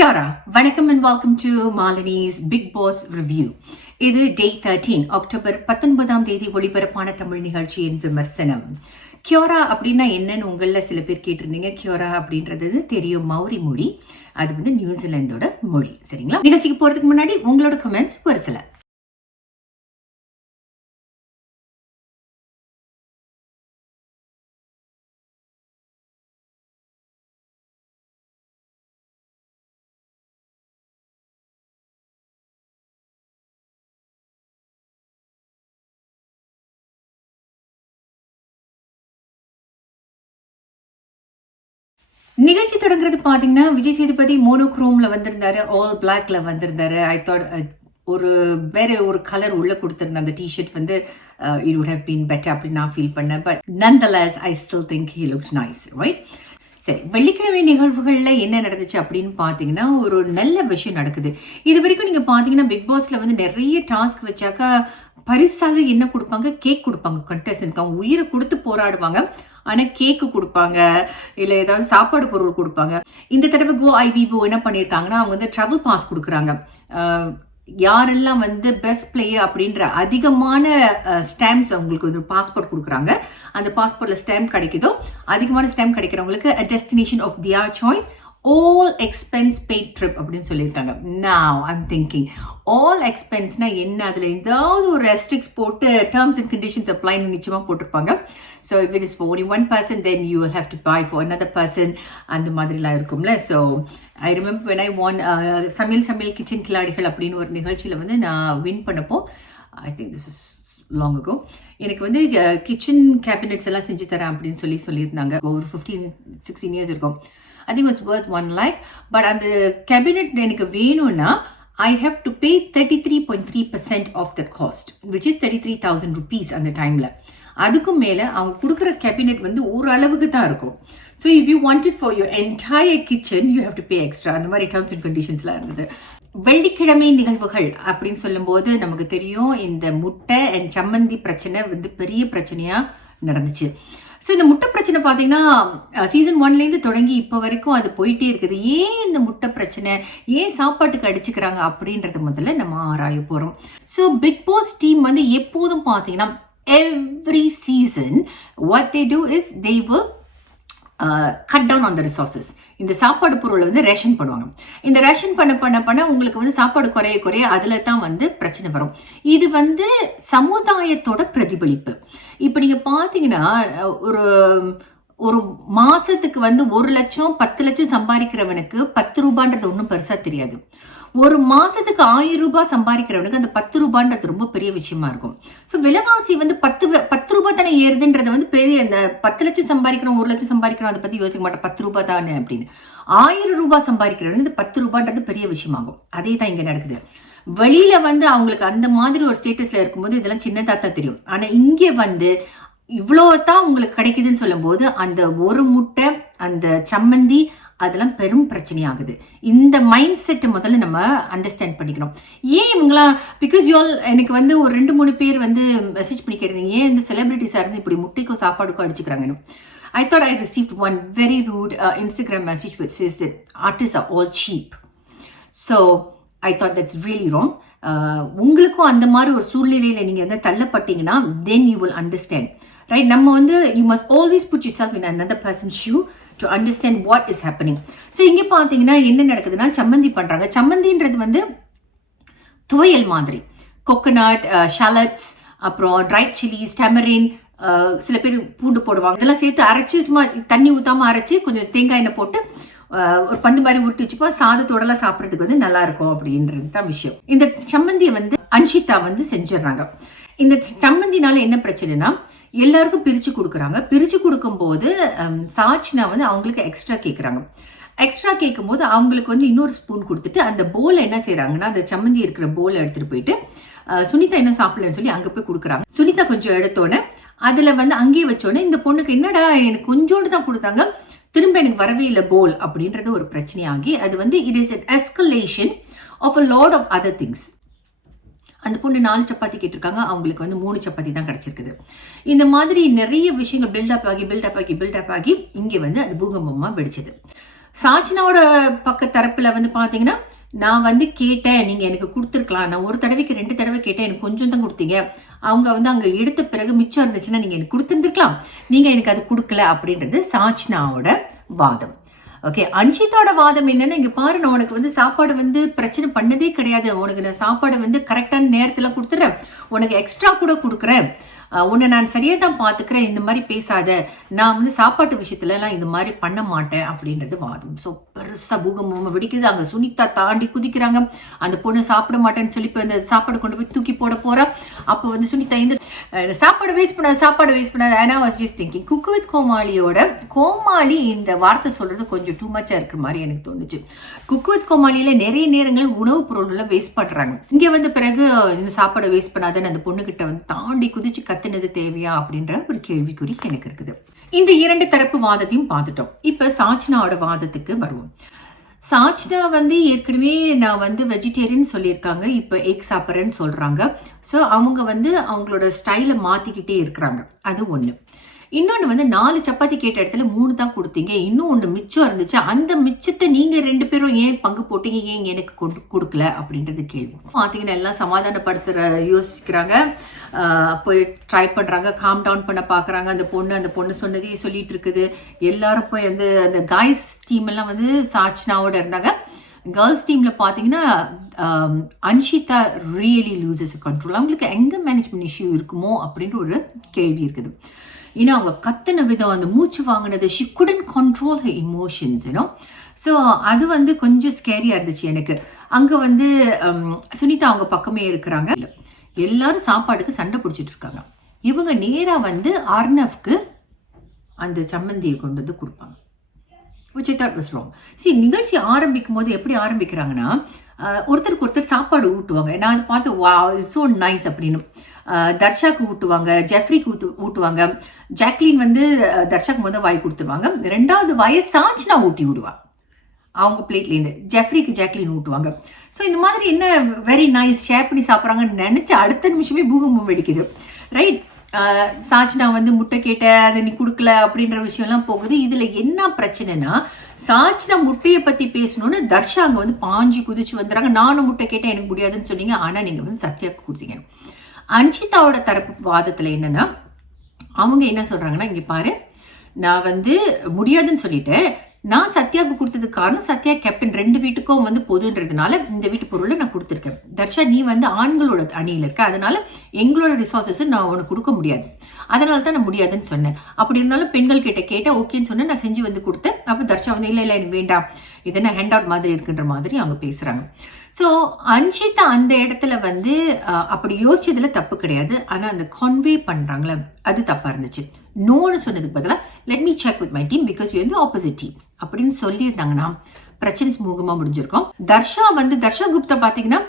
Kiara, வணக்கம் and welcome to Malini's Big Boss Review. இது Day 13, October 19ஆம் தேதி ஒளிபரப்பான தமிழ் நிகழ்ச்சியின் விமர்சனம். கியோரா அப்படின்னா என்னன்னு உங்களில் சில பேர் கேட்டிருந்தீங்க. கியோரா அப்படின்றது தெரியும், மௌரி மொழி. அது வந்து நியூசிலாந்தோட மொழி. சரிங்களா? நிகழ்ச்சிக்கு போகிறதுக்கு முன்னாடி உங்களோட கமெண்ட்ஸ் ஒரு சில. நிகழ்ச்சி தொடங்குறது பார்த்தீங்கன்னா விஜய் சேதுபதி மோனோக்ரோம்ல வந்திருந்தாரு, ஆல் பிளாக்ல வந்திருந்தாரு. ஐ தாட் வேற ஒரு கலர் உள்ள கொடுத்திருந்த அந்த டிஷர்ட் வந்து it would have been better அப்படின்னு நான் ஃபீல் பண்ணேன். But nonetheless I still think he looks nice, right? சரி, வெள்ளிக்கிழமை நிகழ்வுகளில் என்ன நடந்துச்சு அப்படின்னு பார்த்தீங்கன்னா ஒரு நல்ல விஷயம் நடக்குது. இது வரைக்கும் நீங்கள் பார்த்தீங்கன்னா பிக் பாஸ்ல வந்து நிறைய டாஸ்க் வச்சாக்கா பரிசாக என்ன கொடுப்பாங்க? கேக் கொடுப்பாங்க. கண்டஸ்டன்ட்க்கு அவங்க உயிரை கொடுத்து போராடுவாங்க, ஆனால் கேக்கு கொடுப்பாங்க, இல்லை ஏதாவது சாப்பாடு பொருள் கொடுப்பாங்க. இந்த தடவை கோ ஐபிபோ என்ன பண்ணியிருக்காங்கன்னா அவங்க வந்து ட்ராவல் பாஸ் கொடுக்குறாங்க. யாரெல்லாம் வந்து பெஸ்ட் பிளேயர் அப்படின்ற அதிகமான ஸ்டாம்ப்ஸ் அவங்களுக்கு வந்து பாஸ்போர்ட் கொடுக்குறாங்க. அந்த பாஸ்போர்ட்டில் ஸ்டாம்ப் கிடைக்குதோ அதிகமான stamp கிடைக்கிறவங்களுக்கு a destination of their choice, all expense paid trip அப்படின்னு சொல்லியிருக்காங்க. Now I'm thinking all expenseனா என்ன? அதில் ஏதாவது ஒரு ரெஸ்ட்ரிக்ஸ் போட்டு terms and conditions applyன்னு நிச்சயமாக போட்டிருப்பாங்க. So if it is for only one person then you will have to buy for another person, அந்த மாதிரிலாம் இருக்கும்ல. So I remember when I won சமையல் கிச்சன் கில்லாடிகள் அப்படின்னு ஒரு நிகழ்ச்சியில் வந்து நான் வின் பண்ணப்போ, I think this was long ago, எனக்கு வந்து கிச்சன் கேபினெட்ஸ் எல்லாம் செஞ்சு தரேன் அப்படின்னு சொல்லியிருந்தாங்க. ஒரு 15-16 years இருக்கும். I think it was worth 1 lakh. But அந்த கேபினெட் எனக்கு வேணும்னா I have to pay 33.3% of the cost, which is 33,000 rupees அந்த டைமில். அதுக்கும் மேலே அவங்க கொடுக்குற கேபினெட் வந்து ஒரு அளவுக்கு தான் இருக்கும். So if you want it for your entire kitchen you have to pay extra. அந்த மாதிரி டேர்ம்ஸ் அண்ட் கண்டிஷன்ஸ்லாம் இருந்தது. வெள்ளிக்கிழமை நிகழ்வுகள் அப்படின்னு சொல்லும்போது நமக்கு தெரியும் இந்த முட்டை அண்ட் சம்மந்தி பிரச்சனை வந்து பெரிய பிரச்சனையாக நடந்துச்சு. ஸோ இந்த முட்டை பிரச்சனை பார்த்தீங்கன்னா சீசன் 1லேருந்து தொடங்கி இப்போ வரைக்கும் அது போயிட்டே இருக்குது. ஏன் இந்த முட்டை பிரச்சனை, ஏன் சாப்பாட்டுக்கு அடிச்சுக்கிறாங்க அப்படின்றத முதல்ல நம்ம ஆராய போகிறோம். ஸோ பிக் பாஸ் டீம் வந்து எப்போதும் பார்த்தீங்கன்னா every season what they do is they will cut down on the resources. இந்த சாப்பாடு பொருளை வந்து ரேஷன் பண்ணுவாங்க. இந்த ரேஷன் பண்ண உங்களுக்கு வந்து சாப்பாடு குறைய அதில் தான் வந்து பிரச்சனை வரும். இது வந்து சமுதாயத்தோட பிரதிபலிப்பு. இப்போ நீங்கள் பார்த்தீங்கன்னா ஒரு மாதத்துக்கு வந்து 1 லட்சம் 10 லட்சம் சம்பாதிக்கிறவனுக்கு 10 ரூபான்றது ஒன்றும் பெருசாக தெரியாது. ஒரு மாதத்துக்கு 1000 ரூபாய் சம்பாதிக்கிறவனுக்கு அந்த 10 ரூபான்றது ரொம்ப பெரிய விஷயமா இருக்கும். ஸோ விலைவாசி வந்து 10 ரூபாய் தானே ஏறுதுன்றது வந்து பெரிய, இந்த 10 லட்சம் சம்பாதிக்கிறோம் 1 லட்சம் சம்பாதிக்கிறோம் அதை பற்றி யோசிக்க மாட்டேன். 10 ரூபாய் தானே அப்படின்னு. 1000 ரூபாய் சம்பாதிக்கிறவனுக்கு இந்த 10 ரூபான்றது பெரிய விஷயமாகும். அதே தான் இங்கே நடக்குது. வெளியில வந்து அவங்களுக்கு அந்த மாதிரி ஒரு ஸ்டேட்டஸ்ல இருக்கும்போது இதெல்லாம் சின்னதாக தான் தெரியும். ஆனால் இங்கே வந்து இவ்வளோ தான் உங்களுக்கு கிடைக்குதுன்னு சொல்லும் போது அந்த ஒரு முட்டை அந்த சம்மந்தி அதெல்லாம் பெரும் பிரச்சனையாகுது. இந்த மைண்ட் செட்டை முதல்ல நம்ம அண்டர்ஸ்டாண்ட் பண்ணிக்கணும். ஏன் இவங்களாம் பிகாஸ் எனக்கு வந்து ஒரு 2-3 பேர் வந்து மெசேஜ் பண்ணி கேட்டிருந்தீங்க, ஏன் இந்த செலிபிரிட்டிஸாக இருந்து இப்படி முட்டைக்கும் சாப்பாடுக்கும் அடிச்சுக்கிறாங்கன்னு. I thought I received one very rude Instagram message which says that artists are all cheap. So I thought that's really wrong. உங்களுக்கும் அந்த மாதிரி ஒரு சூழ்நிலையில் நீங்கள் வந்து தள்ளப்பட்டீங்கன்னா then you will understand, right? நம்ம வந்து you must always put yourself in another person's shoe to understand what is happening. So இங்கே பார்த்தீங்கன்னா என்ன நடக்குதுன்னா சம்மந்தி பண்ணுறாங்க. சம்மந்தின்றது வந்து துவையல் மாதிரி கோகோனட், ஷாலட்ஸ், அப்புறம் ட்ரைட் சில்லிஸ், டெமரின், சில பேர் பூண்டு போடுவாங்க. இதெல்லாம் சேர்த்து அரைச்சி சும்மா தண்ணி ஊற்றாமல் அரைச்சி கொஞ்சம் தேங்காய் எண்ணெய் போட்டு ஒரு பந்து மாதிரி உருட்டி வச்சுப்பா சாதத்தோடலாம் சாப்பிட்றதுக்கு வந்து நல்லா இருக்கும் அப்படின்றது தான் விஷயம். இந்த சம்மந்தியை வந்து அன்ஷிதா வந்து செஞ்சிடறாங்க. இந்த சம்மந்தினால என்ன பிரச்சனைனா எல்லாருக்கும் பிரித்து கொடுக்குறாங்க. பிரித்து கொடுக்கும்போது சாட்சினா வந்து அவங்களுக்கு எக்ஸ்ட்ரா கேட்குறாங்க. எக்ஸ்ட்ரா கேட்கும் போது அவங்களுக்கு வந்து இன்னொரு ஸ்பூன் கொடுத்துட்டு அந்த போலை என்ன செய்கிறாங்கன்னா அந்த சம்மந்தி இருக்கிற போலை எடுத்துகிட்டு போயிட்டு சுனிதா என்ன சாப்பிடலன்னு சொல்லி அங்கே போய் கொடுக்குறாங்க. சுனிதா கொஞ்சம் எடுத்தோன்னே அதில் வந்து அங்கேயே வச்சோன்னே இந்த பொண்ணுக்கு என்னடா எனக்கு கொஞ்சோண்டு தான் கொடுத்தாங்க, திரும்ப எனக்கு வரவே இல்லை போல் அப்படின்றது ஒரு பிரச்சனையாகி அது வந்து it is an escalation of a lot of other things. அந்த பொண்ணு 4 சப்பாத்தி கேட்டிருக்காங்க, அவங்களுக்கு வந்து 3 சப்பாத்தி தான் கிடைச்சிருக்குது. இந்த மாதிரி நிறைய விஷயங்கள் பில்டப் ஆகி இங்கே வந்து அது பூகம்பமாக வெடிச்சது. சாச்சனாவோட பக்க தரப்புல வந்து பாத்தீங்கன்னா, நான் வந்து கேட்டேன், நீங்க எனக்கு கொடுத்துருக்கலாம், நான் ஒரு தடவைக்கு 2 தடவை கேட்டேன், எனக்கு கொஞ்சம் தான் கொடுத்தீங்க, அவங்க வந்து அங்க எடுத்த பிறகு மிச்சம் இருந்துச்சுன்னா நீங்க எனக்கு கொடுத்துருந்துருக்கலாம், நீங்க எனக்கு அது கொடுக்கல அப்படின்றது சாச்சனாவோட வாதம். ஓகே, அன்ஷிதாவோட வாதம் என்னன்னா, இங்க பாரு, நான் உனக்கு வந்து சாப்பாடு வந்து பிரச்சனை பண்ணதே கிடையாது, உனக்கு நான் சாப்பாடு வந்து கரெக்டான நேரத்துல கொடுத்துறேன், உனக்கு எக்ஸ்ட்ரா கூட கொடுக்குறேன், உன்னை நான் சரியாக தான் பார்த்துக்கிறேன், இந்த மாதிரி பேசாத, நான் வந்து சாப்பாட்டு விஷயத்துலலாம் இந்த மாதிரி பண்ண மாட்டேன் அப்படின்றது வாதம். ஸோ பெருசாக பூகம்பம் வெடிக்குது. அங்கே சுனிதா தாண்டி குதிக்கிறாங்க. அந்த பொண்ணு சாப்பிட மாட்டேன்னு சொல்லி இப்போ இந்த சாப்பாடு கொண்டு போய் தூக்கி போட போகிறா. அப்போ வந்து சுனிதா இந்த சாப்பாடு வேஸ்ட் பண்ணாது. I was just thinking, cook with Comali இந்த வார்த்தை சொல்கிறது கொஞ்சம் டூ மச்சாக இருக்கிற மாதிரி எனக்கு தோணுச்சு. குக் வித் கோமாளியில் நிறைய நேரங்கள் உணவுப் பொருள்லாம் வேஸ்ட் பண்ணுறாங்க. இங்கே வந்து பிறகு இந்த சாப்பாடை வேஸ்ட் பண்ணாதன்னு அந்த பொண்ணுக்கிட்ட வந்து தாண்டி குதிச்சு கத்துனது தேவையா அப்படின்ற ஒரு கேள்விக்குறி எனக்கு இருக்குது. இந்த 2 தரப்பு வாதத்தையும் பார்த்துட்டோம். இப்ப சாச்சனாவோட வாதத்துக்கு வருவோம். சாச்சனா வந்து ஏற்கனவே நான் வந்து வெஜிடேரியன் சொல்லியிருக்காங்க, இப்ப எக் சாப்பிட்றேன்னு சொல்றாங்க. ஸோ அவங்க வந்து அவங்களோட ஸ்டைலை மாத்திக்கிட்டே இருக்கிறாங்க. அது ஒண்ணு. இன்னொன்று வந்து 4 சப்பாத்தி கேட்ட இடத்துல 3 தான் கொடுத்தீங்க, இன்னும் ஒன்று மிச்சம் இருந்துச்சு, அந்த மிச்சத்தை நீங்கள் 2 பேரும் ஏன் பங்கு போட்டீங்க, ஏன் எனக்கு கொடுக்கல அப்படின்றது கேள்வி. பார்த்தீங்கன்னா எல்லாம் சமாதானப்படுத்துகிற யோசிக்கிறாங்க, போய் ட்ரை பண்ணுறாங்க, காம் டவுன் பண்ண பார்க்குறாங்க. அந்த பொண்ணு சொன்னதே சொல்லிட்டு இருக்குது. எல்லாரும் போய் வந்து அந்த காய்ஸ் டீம் எல்லாம் வந்து சாச்சனாவோட இருந்தாங்க. கேர்ள்ஸ் டீமில் பார்த்தீங்கன்னா அன்ஷிதா ரியலி லூசஸ் கண்ட்ரோல். அவங்களுக்கு எங்கே மேனேஜ்மெண்ட் இஷ்யூ இருக்குமோ அப்படின்ற ஒரு கேள்வி இருக்குது. ஏன்னா அவங்க கத்தின விதம், அந்த மூச்சு வாங்கினது, she couldn't control her emotions, you know. So அது வந்து கொஞ்சம் ஸ்கேரியாக இருந்துச்சு எனக்கு. அங்கே வந்து சுனிதா அவங்க பக்கமே இருக்கிறாங்க. எல்லாரும் சாப்பாடுக்கு சண்டை பிடிச்சிட்டு இருக்காங்க. இவங்க நேராக வந்து அர்ணவ்க்கு அந்த சம்மந்தியை கொண்டு வந்து கொடுப்பாங்க. which I thought was wrong. See, நிகழ்ச்சி ஆரம்பிக்கும் போது எப்படி ஆரம்பிக்கிறாங்கன்னா, ஒருத்தருக்கு ஒருத்தர் சாப்பாடு ஊட்டுவாங்க. நான் அதை பார்த்து வா, இட்ஸ் ஸோ நைஸ் அப்படின்னு. தர்ஷாக்கு ஊட்டுவாங்க, ஜெஃப்ரிக்கு ஊட்டுவாங்க. ஜாக்லின் வந்து தர்ஷாக்கு முதல் வாய் கொடுத்துருவாங்க, 2வது வாயை சாச்சனா ஊட்டி விடுவா அவங்க பிளேட்லேருந்து. ஜெஃப்ரிக்கு ஜாக்லின் ஊட்டுவாங்க. ஸோ இந்த மாதிரி என்ன வெரி நைஸ் ஷேர் பண்ணி சாப்பிட்றாங்கன்னு நினச்சி அடுத்த நிமிஷமே பூகம்பம் வெடிக்குது, ரைட்? சாச்சனா வந்து முட்டை கேட்ட, அதை நீ கொடுக்கல அப்படின்ற விஷயம்லாம் போகுது. இதில் என்ன பிரச்சனைனா, சாச்சனா முட்டையை பற்றி பேசணும்னு தர்ஷா அங்கே வந்து பாஞ்சு குதிச்சு வந்துடுறாங்க. நானும் முட்டை கேட்டேன், எனக்கு முடியாதுன்னு சொன்னீங்க, ஆனால் நீங்கள் வந்து சத்யாவுக்கு கொடுத்தீங்க. அன்ஷிதாவோட தரப்பு வாதத்தில் என்னன்னா, அவங்க என்ன சொல்கிறாங்கன்னா, இங்கே பாரு, நான் வந்து முடியாதுன்னு சொல்லிட்டேன், நான் சத்யாவுக்கு கொடுத்ததுக்கு காரணம் சத்யா கேப்டன் 2 வீட்டுக்கும் வந்து பொதுன்றதுனால இந்த வீட்டு பொருளை நான் கொடுத்துருக்கேன். தர்ஷா, நீ வந்து ஆண்களோட அணியில் இருக்க, அதனால எங்களோட ரிசோர்ஸஸ் நான் உனக்கு கொடுக்க முடியாது, அதனால தான் நான் முடியாதுன்னு சொன்னேன். அப்படி இருந்தாலும் பெண்கள் கிட்ட கேட்டேன், ஓகேன்னு சொன்னேன், நான் செஞ்சு வந்து கொடுத்தேன். அப்போ தர்ஷா வந்து இல்லை எனக்கு வேண்டாம், இது என்ன ஹேண்ட் அவுட் மாதிரி இருக்குன்ற மாதிரி அவங்க பேசுகிறாங்க. ஸோ அன்ஷிதா அந்த இடத்துல வந்து அப்படி யோசிச்சதுல தப்பு கிடையாது, ஆனால் அந்த கான்வே பண்ணுறாங்களே அது தப்பாக இருந்துச்சு. நோன்னு சொன்னதுக்கு பதிலாக let me check with my team because you வந்து ஆப்போசிட் டீம் அப்படின்னு சொல்லியிருந்தாங்கன்னா பிரச்சனை சுமூகமாக முடிஞ்சிருக்கும். தர்ஷா குப்தா பார்த்தீங்கன்னா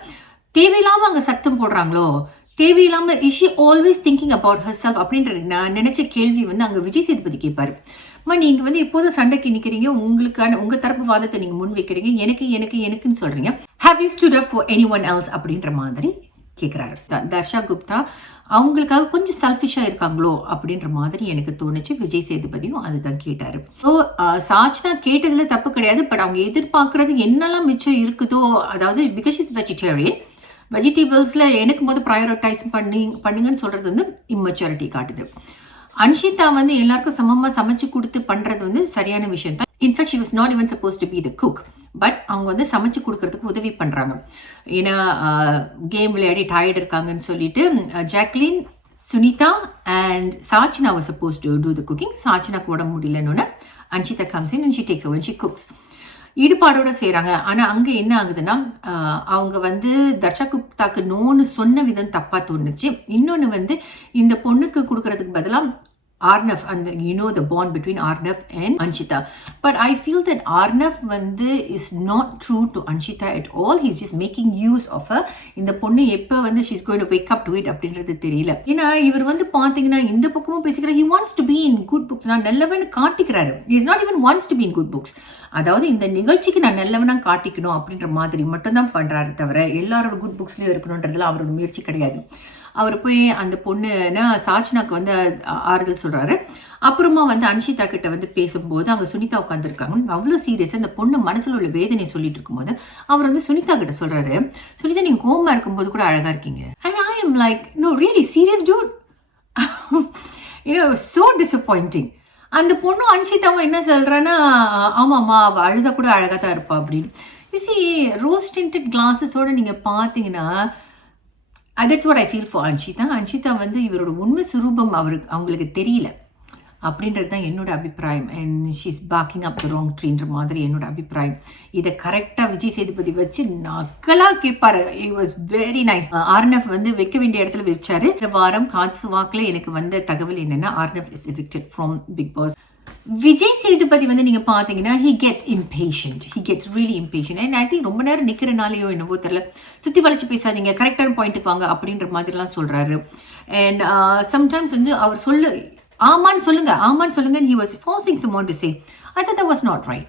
தேவையில்லாமல் அங்கே சத்தம் போடுறாங்களோ, தேவையில்லாமல் is she always thinking about her self அப்படின்ற நான் நினைச்ச கேள்வி வந்து அங்கே விஜய் சேதுபதி கேட்பாரு. நீங்கள் வந்து எப்போதும் சண்டைக்கு நிற்கிறீங்க, உங்கள் தரப்பு வாதத்தை நீங்கள் முன் வைக்கிறீங்க, எனக்குன்னு சொல்கிறீங்க, have you stood up for anyone else அப்படின்ற மாதிரி கேட்குறாரு. தர்ஷா குப்தா அவங்களுக்காக கொஞ்சம் செல்ஃபிஷாக இருக்காங்களோ அப்படின்ற மாதிரி எனக்கு தோணுச்சு. விஜய் சேதுபதியும் அதுதான் கேட்டார். ஸோ சாச்சனா கேட்டதுல தப்பு கிடையாது, பட் அவங்க எதிர்பார்க்கறது என்னெல்லாம் மிச்சம் இருக்குதோ, அதாவது பிகாஸ் இஸ் வெஜிடேரியன், வெஜிடபிள்ஸில் எனக்கு ப்ரையாரிட்டைஸ் பண்ணுங்கன்னு சொல்கிறது வந்து இம்மெச்சூரிட்டி காட்டுது. அன்ஷிதா வந்து எல்லாருக்கும் சமமாக சமைச்சு கொடுத்து பண்ணுறது வந்து சரியான விஷயம் தான். In fact she was not even suppose to be the cook, but அவங்க வந்து சமைச்சு கொடுக்கறதுக்கு உதவி பண்ணுறாங்க. ஏன்னா கேம் விளையாடி டயர்டு இருக்காங்கன்னு சொல்லிட்டு Jacquline, Sunitha and Sachana was supposed to do the cooking. சாச்சனாக்கு உடம்பு முடியலன்னு Anshitha comes in and she takes over, she cooks. ஈடுபாடோட செய்கிறாங்க. ஆனால் அங்கே என்ன ஆகுதுன்னா, அவங்க வந்து தர்ஷா குப்தாக்கு நோன்னு சொன்ன விதம் தப்பாக தோணுச்சு. இன்னொன்று வந்து இந்த பொண்ணுக்கு கொடுக்கறதுக்கு பதிலாக Arnav, and you know the bond between Arnav and Anshita. But I feel that Arnav வந்து is not true to Anshita at all. He's just making use of her. இந்த பொண்ணு எப்போ வந்து she's going to wake up to it அப்படின்றது தெரியல. ஏன்னா இவர் வந்து பார்த்தீங்கன்னா இந்த பக்கமும் பேசிக்கிறார், he wants to be in good books. நான் நல்லவன் காட்டிக்கிறாரு. He is not even wants to be in good books. அதாவது இந்த நிகழ்ச்சிக்கு நான் நல்லவனா காட்டிக்கணும் அப்படின்ற மாதிரி மட்டும்தான் பண்ணுறாரு தவிர எல்லாரோட குட் புக்ஸ்லேயும் இருக்கணுன்றதுல அவரோட முயற்சி கிடையாது. அவர் போய் அந்த பொண்ணுன்னா சாச்சனாக்கு வந்து ஆறுதல் சொல்கிறாரு. அப்புறமா வந்து அன்ஷிதா கிட்ட வந்து பேசும்போது அங்கே சுனிதா உட்காந்துருக்காங்க. அவ்வளோ சீரியஸாக அந்த பொண்ணு மனசில் உள்ள வேதனை சொல்லிட்டு இருக்கும்போது அவர் வந்து சுனிதா கிட்ட சொல்கிறாரு, சுனிதா நீங்கள் கோவமாக இருக்கும்போது கூட அழகாக இருக்கீங்க. And I am like no really serious dude. so disappointing. அந்த பொண்ணு அன்ஷிதாவும் என்ன சொல்கிறான்னா, ஆமாம்மா அவள் அழுதா கூட அழகாக தான் இருப்பா அப்படின்னு. யூசி ரோஸ் டிண்டட் கிளாஸஸோடு நீங்கள் பார்த்தீங்கன்னா that's what I feel for Anshitha. Anshitha வந்து இவரோட உண்மை சுரூபம் அவங்களுக்கு தெரியல அப்படின்றது தான் என்னோட அபிப்பிராயம். And she's barking up the wrong ட்ரீன்ற மாதிரி என்னோட அபிப்பிராயம். இதை கரெக்டாக விஜய் சேதுபதி வச்சு நக்கலாக கேட்பாரு. It was very nice. Arnav வந்து வைக்க வேண்டிய இடத்துல வச்சாரு. இந்த வாரம் காத்து வாக்கில் எனக்கு வந்த தகவல் என்னன்னா, Arnav is evicted from Bigg Boss. Vijay Sethupathi வந்து நீங்கள் பார்த்தீங்கன்னா he gets impatient. He gets really impatient. And I think ரொம்ப நேரம் நிற்கிறனாலேயோ என்னவோ தெரியல, சுற்றி வளைச்சு பேசாதீங்க, கரெக்டான பாயிண்ட்டுக்கு வாங்க அப்படின்ற மாதிரிலாம் சொல்கிறாரு. அண்ட் சம்டைம்ஸ் வந்து அவர் ஆமான்னு சொல்லுங்க he was forcing someone to say. I thought that was not right.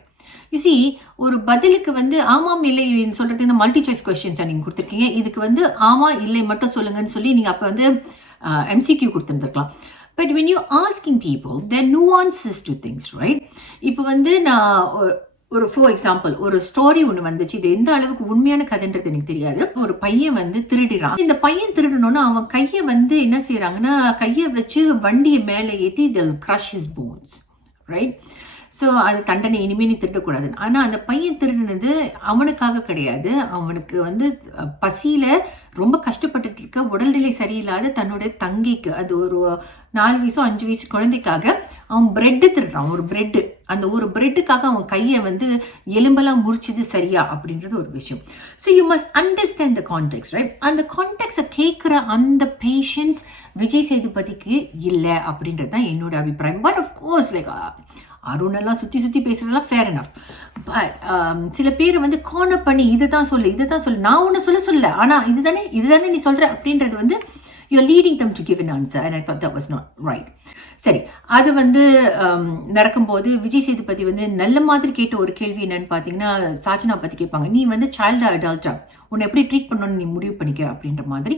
You see, ஒரு பதிலுக்கு வந்து ஆமாம் இல்லை சொல்கிறதுக்கு மல்டி சாய்ஸ் கொஸ்டின்ஸாக நீங்கள் கொடுத்துருக்கீங்க. இதுக்கு வந்து ஆமா இல்லை மட்டும் சொல்லுங்கன்னு சொல்லி நீங்கள் அப்போ வந்து MCQ கொடுத்துருந்துருக்கலாம். But when you're asking people, there are nuances to things, right? இப்போ வந்து நான் ஒரு ஃபார் எக்ஸாம்பிள் ஒரு ஸ்டோரி ஒன்று வந்துச்சு. இது எந்த அளவுக்கு உண்மையான கதைன்றது எனக்கு தெரியாது. ஒரு பையன் வந்து திருடிறான். இந்த பையன் திருடணும்னா அவன் கையை வந்து என்ன செய்யறாங்கன்னா, கையை வச்சு வண்டியை மேலே ஏற்றி they'll crush his bones, right? So அது தண்டனை, இனிமேல் நீ திருடக்கூடாதுன்னு. ஆனால் அந்த பையன் திருடினது அவனுக்காக கிடையாது. அவனுக்கு வந்து பசியில் ரொம்ப கஷ்டப்பட்டுட்டு இருக்க, உடல்நிலை சரியில்லாத தன்னோட தங்கைக்கு, அது ஒரு 4 வயசோ 5 வயசு குழந்தைக்காக அவன் பிரெட்டு திருடுறான். ஒரு பிரெட்டு, அந்த ஒரு பிரெட்டுக்காக அவன் கையை வந்து எலும்பெல்லாம் முறிச்சது சரியா அப்படின்றது ஒரு விஷயம். So you must understand the context, right? அந்த கான்டெக்ட்டை கேட்குற அந்த பேஷன்ஸ் விஜய் சேதுபதிக்கு இல்லை அப்படின்றது தான் என்னோட அபிப்பிராயம். பட் ஆஃப்கோர்ஸ் லைக் அருணெல்லாம் சுற்றி பேசுறதெல்லாம் ஃபேர் எனஃப். பட் சில பேர் வந்து கார்னர் பண்ணி இதை தான் சொல்லு, நான் ஒன்று சொல்ல ஆனால் இதுதானே நீ சொல்கிற அப்படின்றது வந்து you're leading them to give an answer, and I thought that was not right. சரி, அது வந்து நடக்கும்போது விஜய் சேதுபதி வந்து நல்ல மாதிரி கேட்ட ஒரு கேள்வி என்னன்னு பார்த்தீங்கன்னா, சாச்சனா பற்றி கேட்பாங்க. நீ வந்து சைல்டா அடல்ட்டா, உன்னை எப்படி ட்ரீட் பண்ணணும்னு நீ முடிவு பண்ணிக்க அப்படின்ற மாதிரி.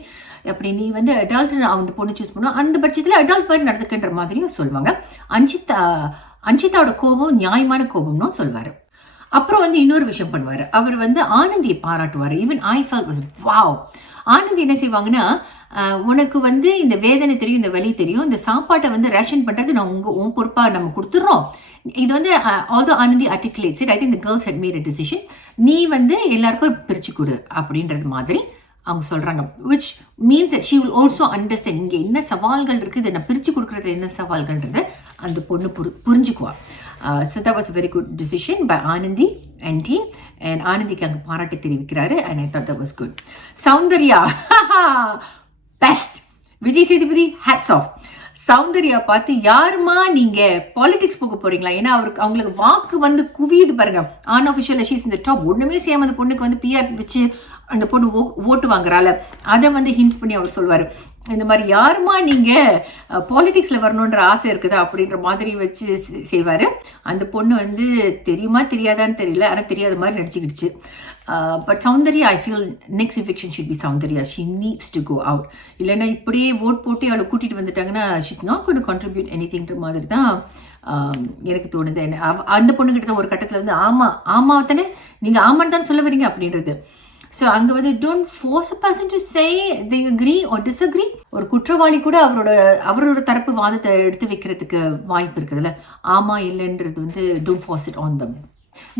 அப்படி நீ வந்து அடல்ட் அந்த பொண்ணு சூஸ் பண்ணணும், அந்த பட்சத்தில் அடல்ட் மாதிரி நடந்துக்கின்ற மாதிரியும் சொல்லுவாங்க. அன்ஷிதாவோட கோபம் நியாயமான கோபம்னு சொல்வார். அப்புறம் வந்து இன்னொரு விஷயம் பண்ணுவார். அவர் வந்து ஆனந்தியை பாராட்டுவார். Even I felt was wow. Anandhi என்ன செய்வாங்கன்னா, உனக்கு வந்து இந்த வேதனை தெரியும், இந்த வலி தெரியும், இந்த சாப்பாட்டை வந்து ரேஷன் பண்ணுறது உன் பொறுப்பாக நம்ம கொடுத்துட்றோம். இது வந்து although Ananthi articulates it, I think the girls had made a decision. நீ வந்து எல்லாருக்கும் பிரித்து கொடு அப்படின்றது மாதிரி அவங்க சொல்கிறாங்க. Which means that she will also understand இங்கே என்ன சவால்கள் இருக்குது, இதை நான் பிரித்து கொடுக்குறது என்ன சவால்கள்ன்றதை அந்த பொண்ணு புரிஞ்சுக்குவா. So that was a very good decision by Anandi and team, and ஆனந்திக்கு அங்கே பாராட்டி தெரிவிக்கிறாரு. And I thought that was good. Soundarya best. Vijay Sethupathi hats off. Soundarya பார்த்து யாருமா நீங்கள் பாலிடிக்ஸ் போக போகிறீங்களா? ஏன்னா அவங்களுக்கு வாக்கு வந்து குவியுது பாருங்க. அன்அஃபிஷியல் ஷீஸ் இந்த டாப் ஒன்றுமே செய்யாமல் அந்த பொண்ணுக்கு வந்து பிஆர் வச்சு அந்த பொண்ணு ஓட்டு வாங்குறாள். அதை வந்து ஹிண்ட் பண்ணி அவர் சொல்வார், இந்த மாதிரி யாருமா நீங்கள் பாலிடிக்ஸில் வரணுன்ற ஆசை இருக்குதா அப்படின்ற மாதிரி வச்சு செய்வார். அந்த பொண்ணு வந்து தெரியுமா தெரியாதான்னு தெரியல, ஆனால் தெரியாத மாதிரி நடிச்சுக்கிடுச்சு. But Soundariya, I feel next eviction should be Soundariya. She needs to go out. இல்லைன்னா இப்படியே ஓட் போட்டு அவளை கூட்டிகிட்டு வந்துட்டாங்கன்னா she's not going to contribute எனிதிங்ன்ற மாதிரி தான் எனக்கு தோணுது. அந்த பொண்ணுக்கிட்ட தான் ஒரு கட்டத்தில் வந்து ஆமா தானே, நீங்கள் ஆமான்னு தான் சொல்ல வரீங்க அப்படின்றது. ஸோ அங்கே வந்து don't force a person to say they agree or disagree. ஒரு குற்றவாளி கூட அவரோட தரப்பு வாதத்தை எடுத்து வைக்கிறதுக்கு வாய்ப்பு இருக்குதுல்ல. ஆமா இல்லைன்றது வந்து don't force it on them.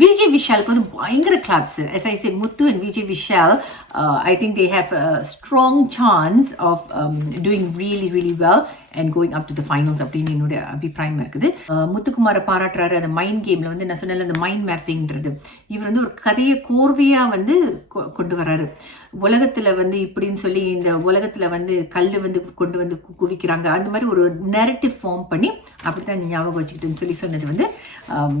Vijay விஷாலுக்கு வந்து பயங்கர claps. as I said, Muthu and Vijay Vishal, I think they have a strong chance of doing really really well and going up to the finals அப்படின்னு என்னோட அபிப்பிராயம் இருக்குது. முத்துக்குமாரை பாராட்டுறாரு. அந்த மைண்ட் கேமில் வந்து நான் சொன்னல அந்த மைண்ட் மேப்பிங்கிறது, இவர் வந்து ஒரு கதையை கோர்வையாக வந்து கொண்டு வராரு. உலகத்தில் வந்து இப்படின்னு சொல்லி இந்த உலகத்தில் வந்து கல் வந்து கொண்டு வந்து குவிக்கிறாங்க, அந்த மாதிரி ஒரு நெரட்டிவ் ஃபார்ம் பண்ணி அப்படி தான் ஞாபகம் வச்சுக்கிட்டுன்னு சொல்லி சொன்னது வந்து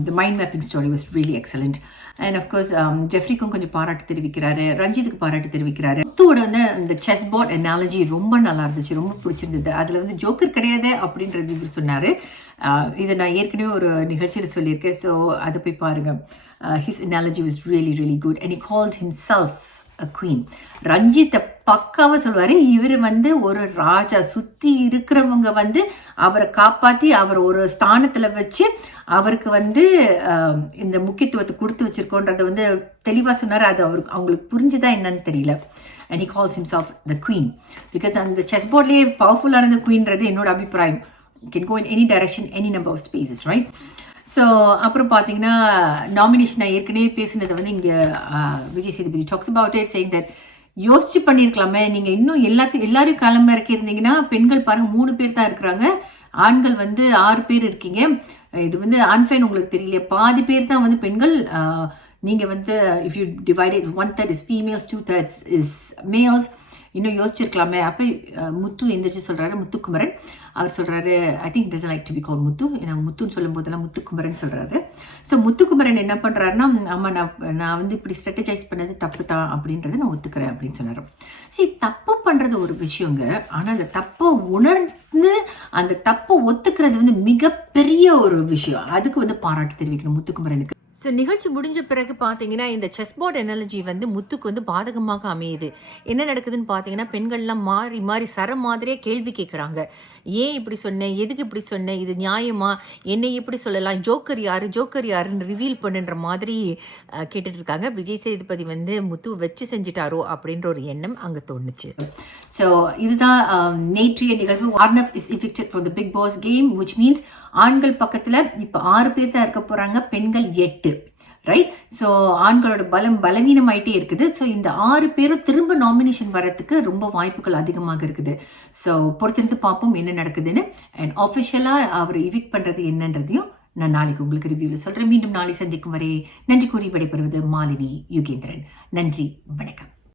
the mind mapping story was really excellent. And of course ஜெஃப்ரிக்கும் கொஞ்சம் பாராட்டு தெரிவிக்கிறாரு, ரஞ்சித்துக்கு பாராட்டு தெரிவிக்கிறாரு. முத்துவோட வந்து அந்த செஸ் போர்ட் அனாலஜி ரொம்ப நல்லா இருந்துச்சு, ரொம்ப பிடிச்சிருந்தது. அதில் வந்து ஜோக்கர் கிடையாது அப்படின்றது இவர் சொன்னார். இதை நான் ஏற்கனவே ஒரு நிகழ்ச்சியில் சொல்லியிருக்கேன், ஸோ அதை போய் பாருங்கள். His analogy was really really good. And he called himself a queen. ரஞ்சித்தை பக்காவாக சொல்லுவார், இவர் வந்து ஒரு ராஜா, சுற்றி இருக்கிறவங்க வந்து அவரை காப்பாற்றி அவர் ஒரு ஸ்தானத்தில் வச்சு அவருக்கு வந்து இந்த முக்கியத்துவத்தை கொடுத்து வச்சிருக்கோன்றதை வந்து தெளிவாக சொன்னார். அது அவங்களுக்கு புரிஞ்சுதான் என்னன்னு தெரியல. And he calls himself the queen because அந்த செஸ் போர்ட்லேயே பவர்ஃபுல்லானது குயின்றது என்னோட அபிப்பிராயம். can go in any direction, any number of spaces, right? So அப்புறம் பார்த்தீங்கன்னா நாமினேஷன் நான் ஏற்கனவே பேசினதை வந்து இங்கே Vijay Sethupathi talks about it, saying that யோசிச்சு பண்ணியிருக்கலாமே, நீங்கள் இன்னும் எல்லாரையும் களம் இறக்கியிருந்தீங்கன்னா பெண்கள் பாருங்கள் 3 பேர் தான் இருக்கிறாங்க, ஆண்கள் வந்து 6 பேர் இருக்கீங்க. இது வந்து அன்ஃபைன் உங்களுக்கு தெரியல, பாதி பேர் தான் வந்து பெண்கள். நீங்கள் வந்து if you divided 1/3 is females, 2/3 is males. இன்னும் யோசிச்சிருக்கலாமே. அப்போ முத்து எந்திரிச்சு சொல்கிறாரு, முத்துக்குமரன் அவர் சொல்கிறாரு, I think doesn't like to be call Muthu, ஏன்னா முத்துன்னு சொல்லும் போதெல்லாம் முத்துக்குமரன் சொல்கிறாரு. ஸோ முத்துக்குமரன் என்ன பண்ணுறாருன்னா, ஆமாம் நான் வந்து இப்படி ஸ்ட்ராட்டஜைஸ் பண்ணது தப்பு தான் அப்படின்றத நான் ஒத்துக்கிறேன் அப்படின்னு சொன்னார். சரி, தப்பு பண்ணுறது ஒரு விஷயங்க, ஆனால் அந்த தப்பை உணர்ந்து அந்த தப்பை ஒத்துக்கிறது வந்து மிகப்பெரிய ஒரு விஷயம். அதுக்கு வந்து பாராட்டு தெரிவிக்கணும் முத்துக்குமரனுக்கு. ஸோ நிகழ்ச்சி முடிஞ்ச பிறகு பார்த்தீங்கன்னா இந்த செஸ் போர்ட் அனாலஜி வந்து முத்துக்கு வந்து பாதகமாக அமையுது. என்ன நடக்குதுன்னு பார்த்தீங்கன்னா, பெண்கள்லாம் மாறி மாறி சரம் மாதிரியே கேள்வி கேட்குறாங்க. ஏன் இப்படி சொன்னேன், எதுக்கு இப்படி சொன்னேன், இது நியாயமா, என்னை எப்படி சொல்லலாம், ஜோக்கர் யாருன்னு ரிவீல் பண்ணுன்ற மாதிரி கேட்டுட்டு இருக்காங்க. விஜய் சேதுபதி வந்து முத்து வச்சு செஞ்சிட்டாரோ அப்படின்ற ஒரு எண்ணம் அங்கே தோணுச்சு. ஸோ இதுதான் நேற்றைய நிகழ்வு. Arnav is evicted from the Big Boss game, which means ஆண்கள் பக்கத்தில் இப்போ 6 பேர் தான் இருக்க போகிறாங்க, பெண்கள் 8, ரைட்? ஸோ ஆண்களோட பலவீனமாயிட்டே இருக்குது. ஸோ இந்த 6 பேரும் திரும்ப நாமினேஷன் வரத்துக்கு ரொம்ப வாய்ப்புகள் அதிகமாக இருக்குது. ஸோ பொறுத்திருந்து பார்ப்போம் என்ன நடக்குதுன்னு. அண்ட் ஆஃபிஷியலாக அவர் இவிக்ட் பண்ணுறது என்னன்றதையும் நான் நாளைக்கு உங்களுக்கு ரிவ்யூவில் சொல்கிறேன். மீண்டும் நாளை சந்திக்கும் வரை நன்றி கூறி விடைபெறுவது மாலினி யுகேந்திரன். நன்றி, வணக்கம்.